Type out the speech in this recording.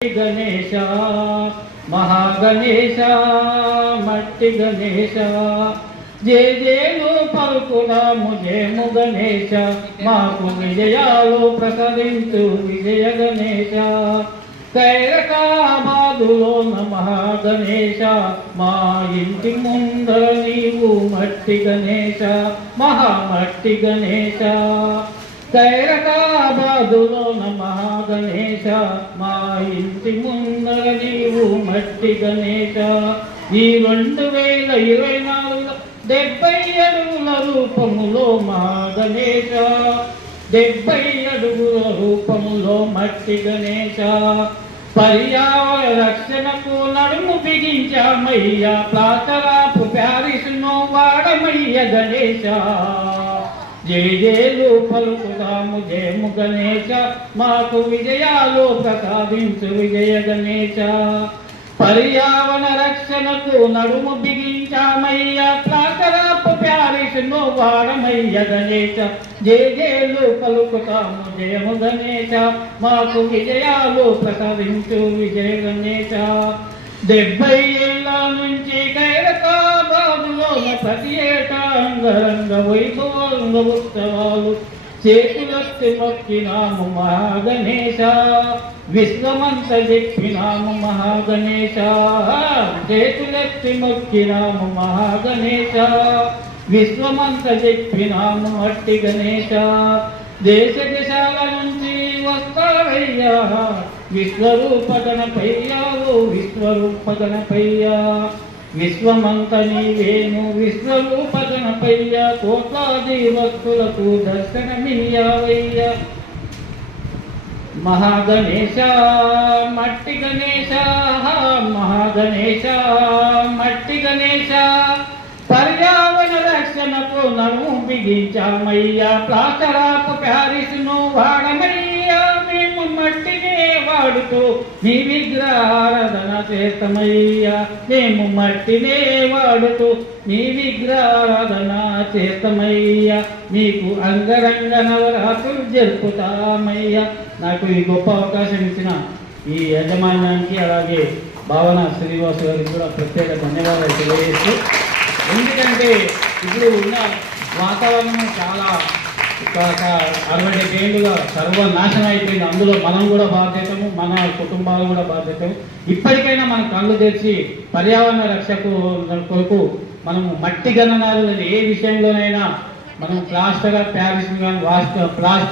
గణేశ మహాగణేశ మట్టి గణేశ జేజేలు పలుకుదాము జయము గణేశ మాకు విజయాలు ప్రసరించు విజయ గణేశ కైరకాబాదులో మహాగణేశ మా ఇంటి ముందర నీవు మట్టి గణేశ మహామట్టి గణేశ కైరకాబాదులో మహాగణేశ మా ఇంటి ముందర నీవు మట్టి గణేశ ఈ 2024 70 అడుగుల రూపములో మహాగణేశ 70 అడుగుల రూపములో మట్టి గణేశ పర్యావరణ రక్షణకు నడుము బిగించామయ్యా ప్లాతరాపు ప్యారిస్ను వాడమయ్య గణేశ జేజేలు పలుకుదాము జయము గణేశ మాకు విజయాలు ప్రసాదించు విజయ గణేశ పర్యావరణ రక్షణకు నడుము బిగించామయ్య ప్లాతరాపు ప్యారిస్ను వాడమయ్య గణేశ జేజేలు పలుకుతాము జయము గణేశ మాకు విజయాలు ప్రసాదించు విజయ గణేశ 70 ఏళ్ళ నుంచి కైరకాబాదులో ప్రతి ఏటా అంగరంగ వైభవంగ ఉత్సవాలు చేతులెత్తి మొక్కినాము మహాగణేశ విశ్వమంత చెప్పినాము మహాగణేశ చేతులెత్తి మొక్కినాము మహాగణేశ విశ్వమంత చెప్పినాము మట్టి గణేశ దేశ దేశాల నుంచి వస్తావయ్యా విశ్వరూప గణపయ్యా ఓ విశ్వరూప గణపయ్యా విశ్వమంత నీవేను విశ్వరూప గణపయ్యా కోట్లాది భక్తులకు దర్శనమియ్యావయ్యా మహాగణేశ మట్టి గణేశ మహాగణేశ మట్టి గణేశ పర్యావరణ రక్షణకు నడుము బిగించామయ్యా ప్లాతరాపు ప్యారిస్ను వాడమయ్యా మేము మట్టినే వాడుతూ నీ విగ్రహారాధన చేస్తామయ్యా మేము మట్టినే వాడుతూ నీ విగ్రహారాధన చేస్తామయ్యా మీకు అంగరంగ నవరాత్రులు జరుపుతామయ్యా నాకు ఈ గొప్ప అవకాశం ఇచ్చిన ఈ యజమానానికి అలాగే భావన శ్రీనివాస్ గారికి కూడా ప్రత్యేక ధన్యవాదాలు తెలియజేస్తూ ఎందుకంటే ఇప్పుడు ఉన్న వాతావరణం చాలా 60 ఏళ్ళుగా సర్వనాశనం అయిపోయింది. అందులో మనం కూడా బాధ్యతము, మన కుటుంబాలు కూడా బాధ్యతము. ఇప్పటికైనా మనం కళ్ళు తెరిచి పర్యావరణ రక్షకు కొరకు మనము మట్టి గణనాలు ఏ విషయంలోనైనా మనం ప్లాస్టర్ ఆఫ్ ప్యారిస్ కానీ ప్లాస్టర్